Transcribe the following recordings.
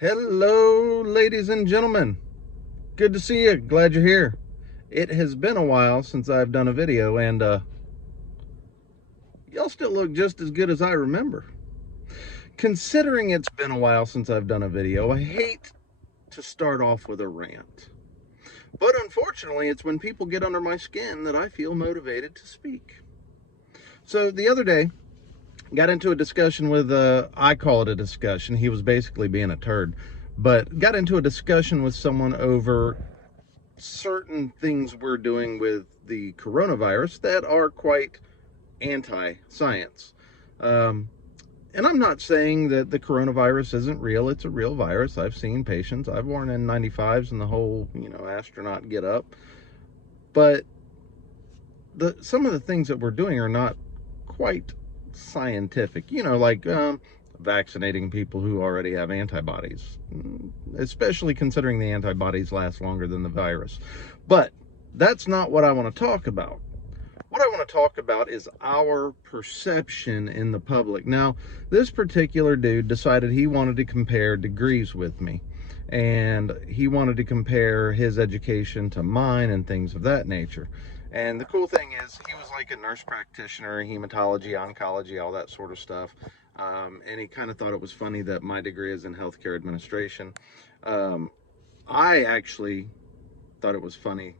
Hello, ladies and gentlemen. Good to see you. Glad you're here. It has been a while since I've done a video, and y'all still look just as good as I remember. Considering it's been a while since I've done a video, I hate to start off with a rant. But unfortunately, it's when people get under my skin that I feel motivated to speak. So the other day, got into a discussion with, I call it a discussion. He was basically being a turd. But got into a discussion with someone over certain things we're doing with the coronavirus that are quite anti-science. And I'm not saying that the coronavirus isn't real. It's a real virus. I've seen patients. I've worn N95s and the whole, astronaut get up. But some of the things that we're doing are not quite scientific. Like vaccinating people who already have antibodies, especially considering the antibodies last longer than the virus. But that's not what I want to talk about. What I want to talk about is our perception in the public. Now, this particular dude decided he wanted to compare degrees with me, and he wanted to compare his education to mine and things of that nature. And the cool thing is, he was like a nurse practitioner, hematology, oncology, all that sort of stuff. And he kind of thought it was funny that my degree is in healthcare administration. I actually thought it was funny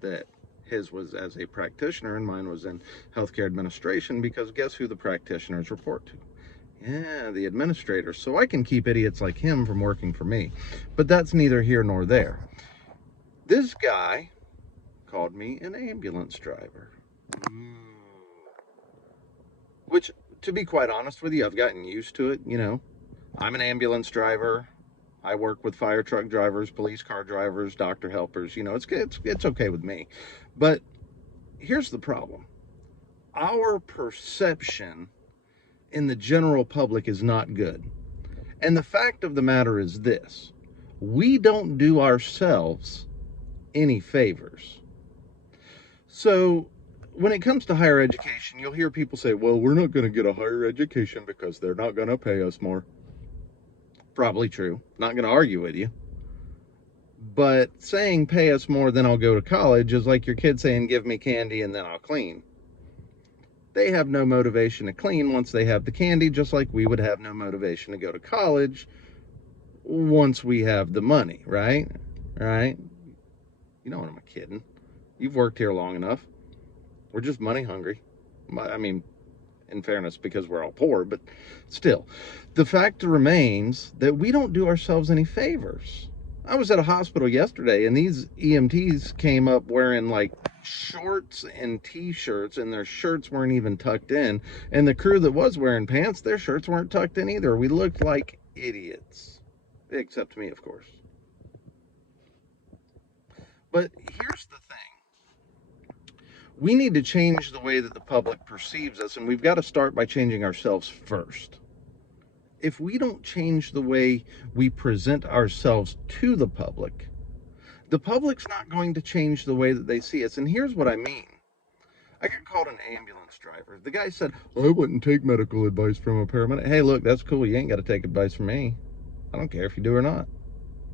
that his was as a practitioner and mine was in healthcare administration, because guess who the practitioners report to? Yeah, the administrators. So I can keep idiots like him from working for me. But that's neither here nor there. This guy called me an ambulance driver. Which, to be quite honest with you, I've gotten used to it. I'm an ambulance driver. I work with fire truck drivers, police car drivers, doctor helpers. It's okay with me. But here's the problem. Our perception in the general public is not good. And the fact of the matter is this: we don't do ourselves any favors. So when it comes to higher education, you'll hear people say, well, we're not going to get a higher education because they're not going to pay us more. Probably true. Not going to argue with you. But saying pay us more, then I'll go to college, is like your kid saying give me candy and then I'll clean. They have no motivation to clean once they have the candy, just like we would have no motivation to go to college once we have the money, right? Right? You know what I'm kidding. You've worked here long enough. We're just money hungry. I mean, in fairness, because we're all poor, but still. The fact remains that we don't do ourselves any favors. I was at a hospital yesterday, and these EMTs came up wearing like shorts and t-shirts, and their shirts weren't even tucked in. And the crew that was wearing pants, their shirts weren't tucked in either. We looked like idiots. Except me, of course. But here's the thing. We need to change the way that the public perceives us, and we've got to start by changing ourselves first. If we don't change the way we present ourselves to the public's not going to change the way that they see us. And here's what I mean. I got called an ambulance driver. The guy said, I wouldn't take medical advice from a paramedic. Hey, look, that's cool. You ain't got to take advice from me. I don't care if you do or not.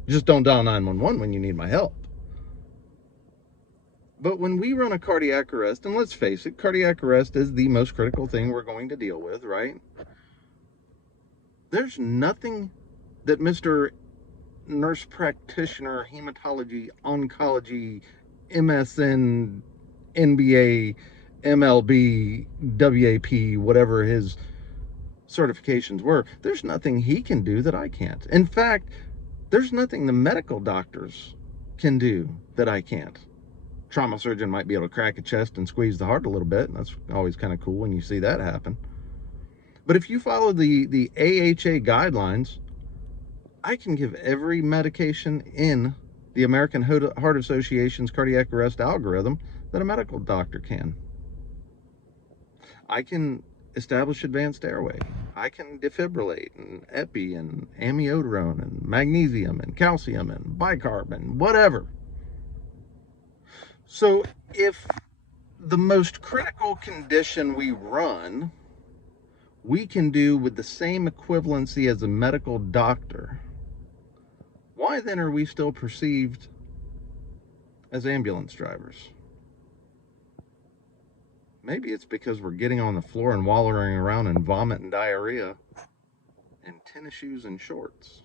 Just don't dial 911 when you need my help. But when we run a cardiac arrest, and let's face it, cardiac arrest is the most critical thing we're going to deal with, right? There's nothing that Mr. Nurse Practitioner, Hematology, Oncology, MSN, NBA, MLB, WAP, whatever his certifications were, there's nothing he can do that I can't. In fact, there's nothing the medical doctors can do that I can't. Trauma surgeon might be able to crack a chest and squeeze the heart a little bit, and that's always kind of cool when you see that happen. But if you follow the AHA guidelines, I can give every medication in the American Heart Association's cardiac arrest algorithm that a medical doctor can. I can establish advanced airway. I can defibrillate and epi and amiodarone and magnesium and calcium and bicarb and whatever. So if the most critical condition we run we can do with the same equivalency as a medical doctor, why then are we still perceived as ambulance drivers? Maybe it's because we're getting on the floor and wallowing around in vomit and diarrhea in tennis shoes and shorts.